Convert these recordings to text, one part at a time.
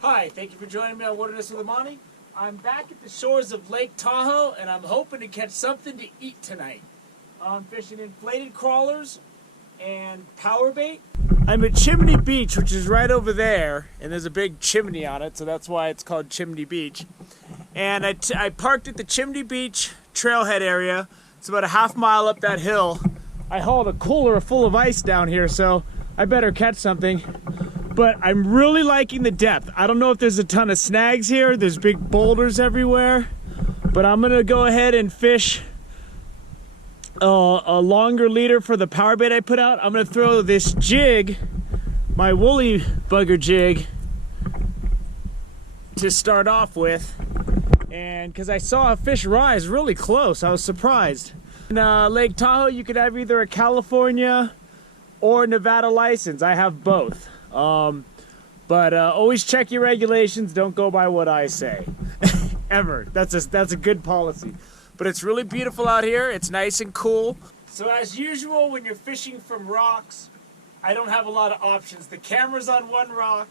Hi, thank you for joining me on Wilderness with Amani. I'm back at the shores of Lake Tahoe, and I'm hoping to catch something to eat tonight. I'm fishing inflated crawlers and power bait. I'm at Chimney Beach, which is right over there, and there's a big chimney on it, so that's why it's called Chimney Beach. And I parked at the Chimney Beach trailhead area. It's about a half mile up that hill. I hauled a cooler full of ice down here, so I better catch something. But I'm really liking the depth. I don't know if there's a ton of snags here. There's big boulders everywhere. But I'm gonna go ahead and fish a longer leader for the power bait I put out. I'm gonna throw this jig, my woolly bugger jig, to start off with. And because I saw a fish rise really close, I was surprised. In Lake Tahoe, you could have either a California or Nevada license. I have both. But always check your regulations. Don't go by what I say. Ever. That's a good policy. But it's really beautiful out here. It's nice and cool. So as usual, when you're fishing from rocks, I don't have a lot of options. The camera's on one rock.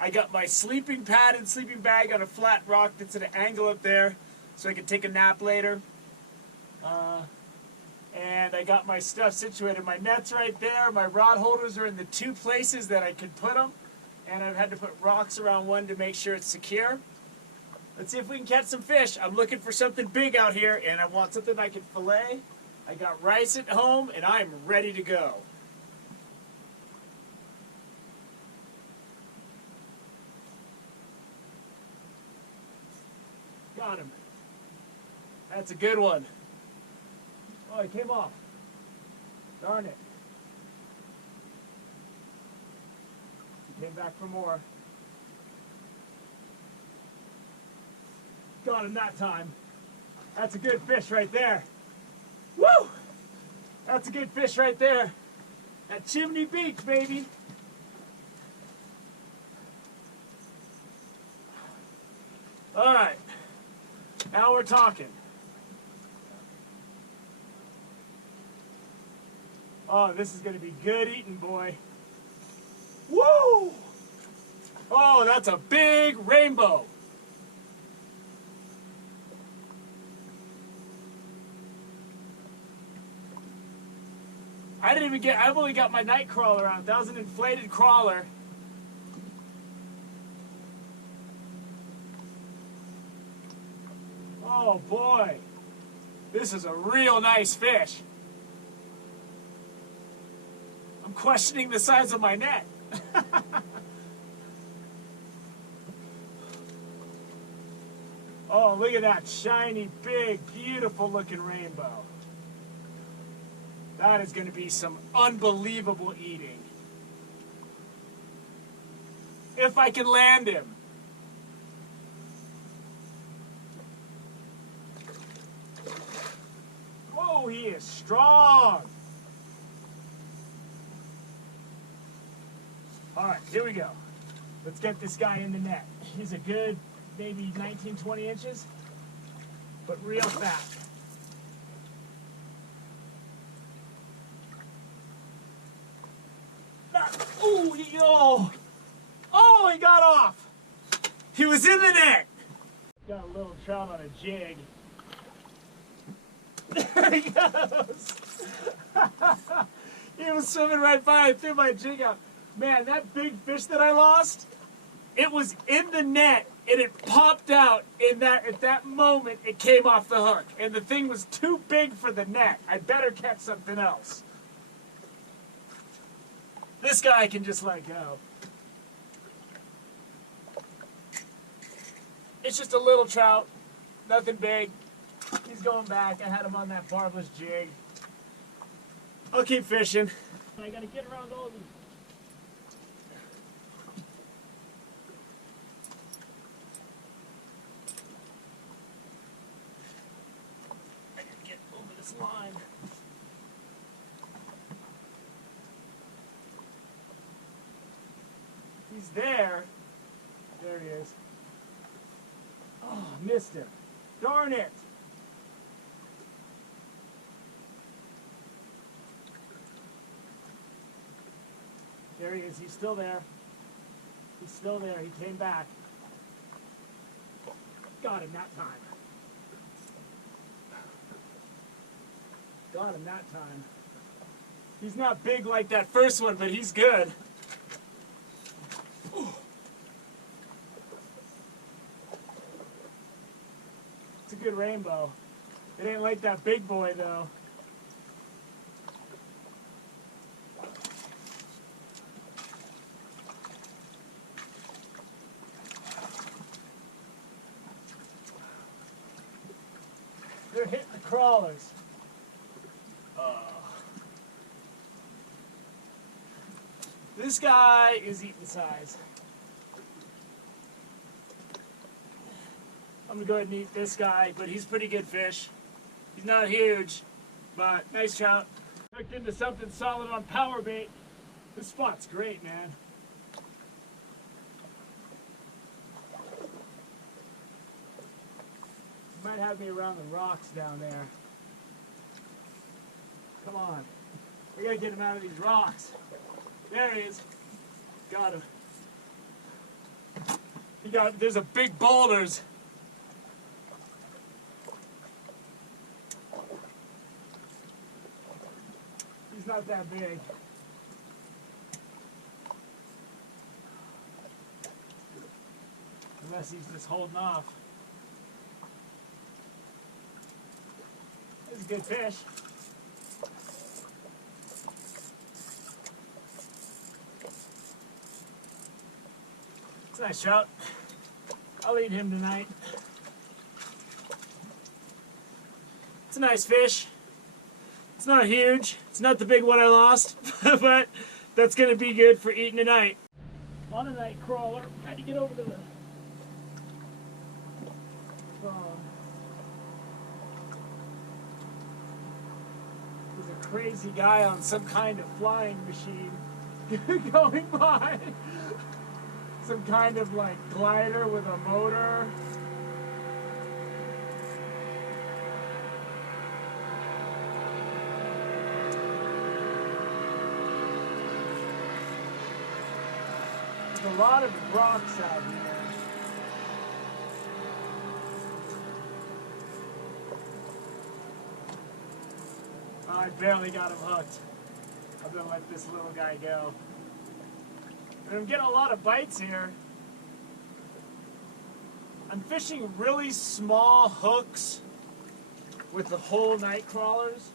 I got my sleeping pad and sleeping bag on a flat rock that's at an angle up there, so I can take a nap later. And I got my stuff situated. My net's right there. My rod holders are in the two places that I could put them. And I've had to put rocks around one to make sure it's secure. Let's see if we can catch some fish. I'm looking for something big out here, and I want something I can fillet. I got rice at home, and I'm ready to go. Got him. That's a good one. Oh, he came off. Darn it. He came back for more. Got him that time. That's a good fish right there. Woo! That's a good fish right there. At Chimney Beach, baby. All right. Now we're talking. Oh, this is going to be good eating, boy. Woo! Oh, that's a big rainbow. I've only got my night crawler on. That was an inflated crawler. Oh boy. This is a real nice fish. I'm questioning the size of my net. Oh, look at that shiny, big, beautiful looking rainbow. That is going to be some unbelievable eating. If I can land him. Whoa, he is strong. All right, here we go. Let's get this guy in the net. He's a good, maybe 19, 20 inches, but real fat. Oh, he got off. He was in the net. Got a little trout on a jig. There he goes. He was swimming right by. I threw my jig out. Man, that big fish that I lost, it was in the net, and it popped out at that moment it came off the hook. And the thing was too big for the net. I better catch something else. This guy I can just let go. It's just a little trout, nothing big. He's going back. I had him on that barbless jig. I'll keep fishing. I gotta get around all these. I gotta get over this line. He's there. There he is. Oh, missed him. Darn it. There he is. He's still there. He's still there. He came back. Got him that time. Got him that time. He's not big like that first one, but he's good. It's a good rainbow. It ain't like that big boy, though. They're hitting the crawlers. This guy is eating size. I'm gonna go ahead and eat this guy, but he's pretty good fish. He's not huge, but nice trout. Hooked into something solid on power bait. This spot's great, man. Might have me around the rocks down there. Come on. We gotta get him out of these rocks. There he is. Got him. There's a big boulders. He's not that big. Unless he's just holding off. This is a good fish. It's a nice trout. I'll eat him tonight. It's a nice fish. It's not huge. It's not the big one I lost, but that's going to be good for eating tonight. On a night crawler. Had to get over to the phone. There's a crazy guy on some kind of flying machine going by. Some kind of like glider with a motor. There's a lot of rocks out here. Oh, I barely got him hooked. I'm gonna let this little guy go. And I'm getting a lot of bites here. I'm fishing really small hooks with the whole night crawlers.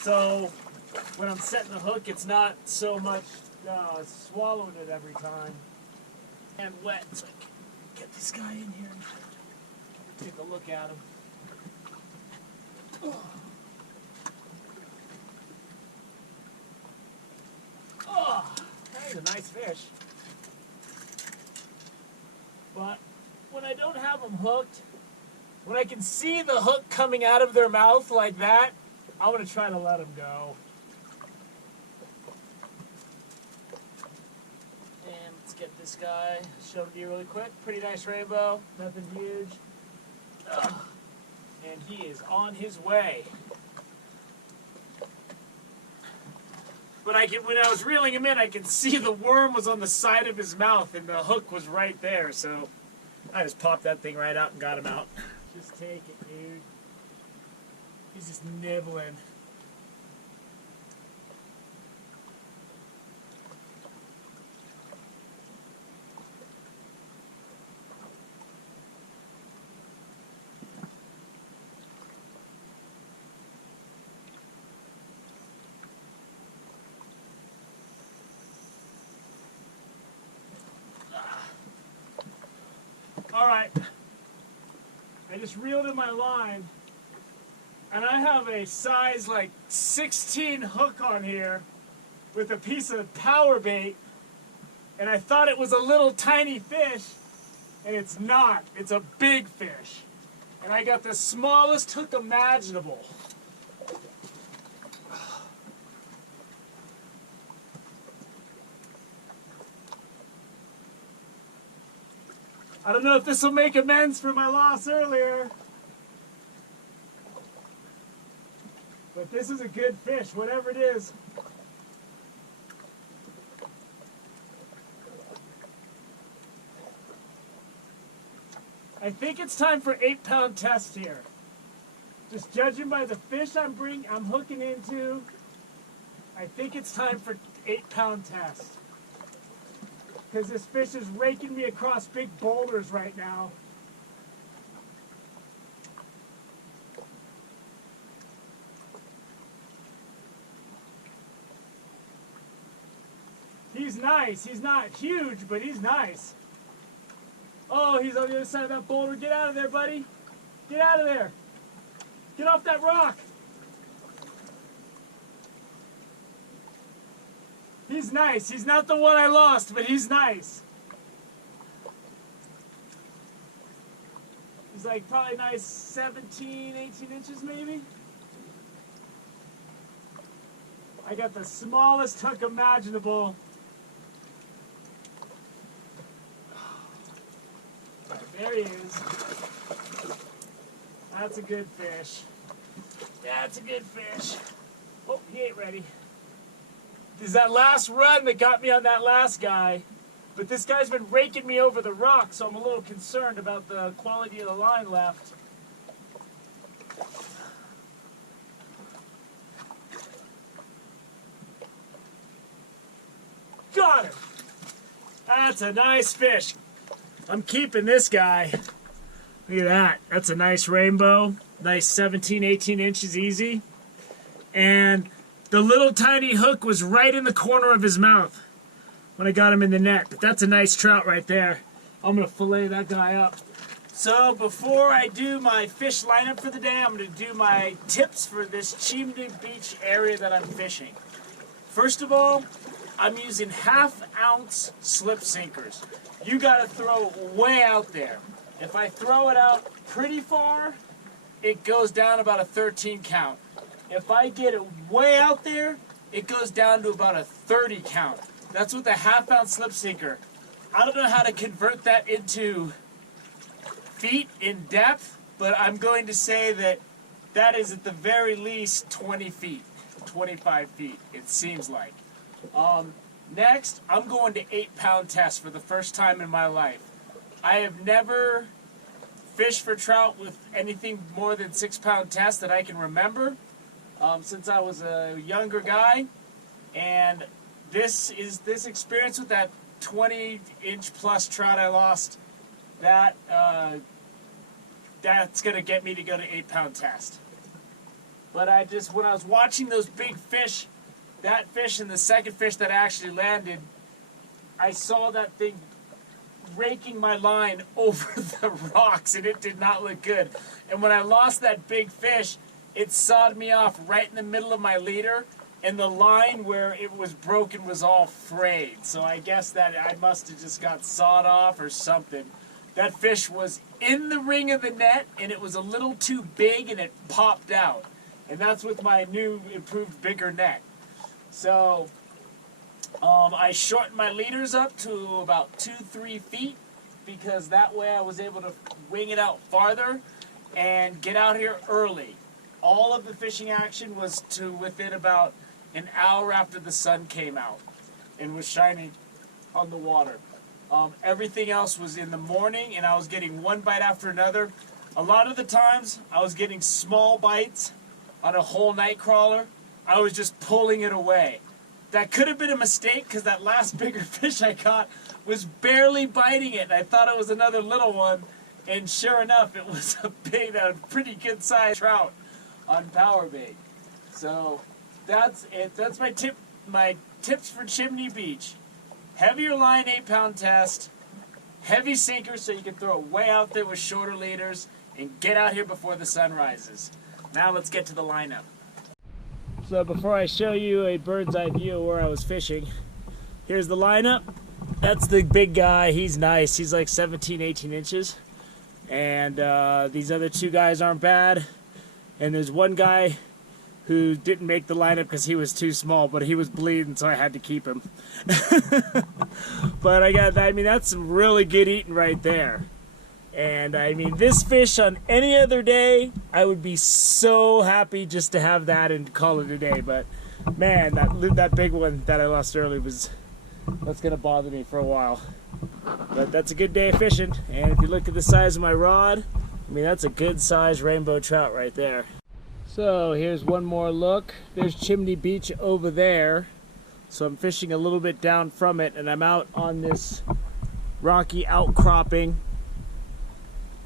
So when I'm setting the hook, it's not so much swallowing it every time. And wet, so I can get this guy in here and take a look at him. Oh, that is a nice fish. But when I don't have them hooked, when I can see the hook coming out of their mouth like that, I'm going to try to let them go. And let's get this guy, show it to you really quick. Pretty nice rainbow, nothing huge. Ugh. And he is on his way. But when I was reeling him in, I could see the worm was on the side of his mouth and the hook was right there. So I just popped that thing right out and got him out. Just take it, dude. He's just nibbling. All right, I just reeled in my line, and I have a size like 16 hook on here with a piece of power bait, and I thought it was a little tiny fish, and it's not. It's a big fish, and I got the smallest hook imaginable. I don't know if this will make amends for my loss earlier. But this is a good fish, whatever it is. I think it's time for 8-pound test here. Just judging by the fish I'm hooking into, I think it's time for 8-pound test. Because this fish is raking me across big boulders right now. He's nice. He's not huge, but he's nice. Oh, he's on the other side of that boulder. Get out of there, buddy. Get out of there. Get off that rock. He's nice. He's not the one I lost, but he's nice. He's like probably nice 17, 18 inches maybe. I got the smallest hook imaginable. There he is. That's a good fish. That's a good fish. Oh, he ain't ready. Is that last run that got me on that last guy. But this guy's been raking me over the rock, so I'm a little concerned about the quality of the line left. Got him. That's a nice fish. I'm keeping this guy. Look at that. That's a nice rainbow. Nice 17, 18 inches easy. And the little tiny hook was right in the corner of his mouth when I got him in the net. But that's a nice trout right there. I'm going to fillet that guy up. So before I do my fish lineup for the day, I'm going to do my tips for this Chimney Beach area that I'm fishing. First of all, I'm using 1/2 ounce slip sinkers. You got to throw it way out there. If I throw it out pretty far, it goes down about a 13 count. If I get it way out there, it goes down to about a 30 count. That's with a 1/2 ounce slip sinker. I don't know how to convert that into feet in depth, but I'm going to say that that is at the very least 20 feet, 25 feet, it seems like. Next, I'm going to 8-pound test for the first time in my life. I have never fished for trout with anything more than 6-pound test that I can remember since I was a younger guy. And this experience with that 20-inch plus trout I lost, that's going to get me to go to 8-pound test. But when I was watching those big fish, that fish and the second fish that actually landed, I saw that thing raking my line over the rocks, and it did not look good. And when I lost that big fish, it sawed me off right in the middle of my leader, and the line where it was broken was all frayed. So I guess that I must have just got sawed off or something. That fish was in the ring of the net, and it was a little too big, and it popped out. And that's with my new, improved, bigger net. So I shortened my leaders up to about 2-3 feet because that way I was able to wing it out farther and get out here early. All of the fishing action was to within about an hour after the sun came out and was shining on the water. Everything else was in the morning, and I was getting one bite after another. A lot of the times I was getting small bites on a whole night crawler. I was just pulling it away. That could have been a mistake because that last bigger fish I caught was barely biting it. And I thought it was another little one, and sure enough, it was a pretty good sized trout on power bait. So that's it. That's my tip. My tips for Chimney Beach: heavier line, 8-pound test, heavy sinker so you can throw it way out there with shorter leaders, and get out here before the sun rises. Now let's get to the lineup. So before I show you a bird's eye view of where I was fishing, here's the lineup. That's the big guy. He's nice. He's like 17, 18 inches. And these other two guys aren't bad. And there's one guy who didn't make the lineup because he was too small, but he was bleeding, so I had to keep him. But I mean, that's some really good eating right there. And I mean, this fish on any other day, I would be so happy just to have that and call it a day. But man, that big one that I lost early that's gonna bother me for a while. But that's a good day of fishing. And if you look at the size of my rod, I mean, that's a good size rainbow trout right there. So here's one more look. There's Chimney Beach over there. So I'm fishing a little bit down from it, and I'm out on this rocky outcropping.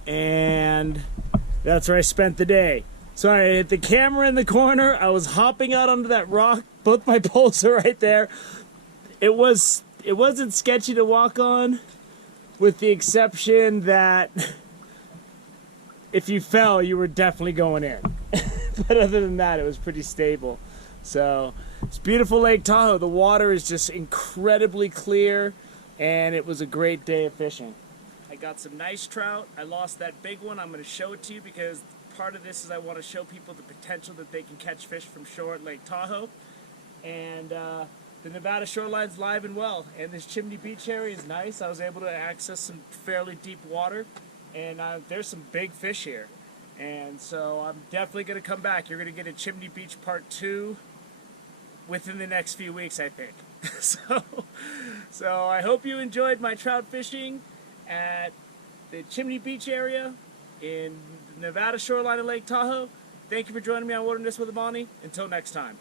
And that's where I spent the day. So I hit the camera in the corner. I was hopping out onto that rock. Both my poles are right there. It wasn't sketchy to walk on, with the exception that if you fell, you were definitely going in. But other than that, it was pretty stable. So it's beautiful Lake Tahoe. The water is just incredibly clear, and it was a great day of fishing. I got some nice trout. I lost that big one. I'm going to show it to you because part of this is I want to show people the potential that they can catch fish from shore at Lake Tahoe. And the Nevada shoreline's live and well. And this Chimney Beach area is nice. I was able to access some fairly deep water. And there's some big fish here. And so I'm definitely going to come back. You're going to get a Chimney Beach Part 2 within the next few weeks, I think. So I hope you enjoyed my trout fishing at the Chimney Beach area in Nevada shoreline of Lake Tahoe. Thank you for joining me on Wilderness with Amani. Until next time.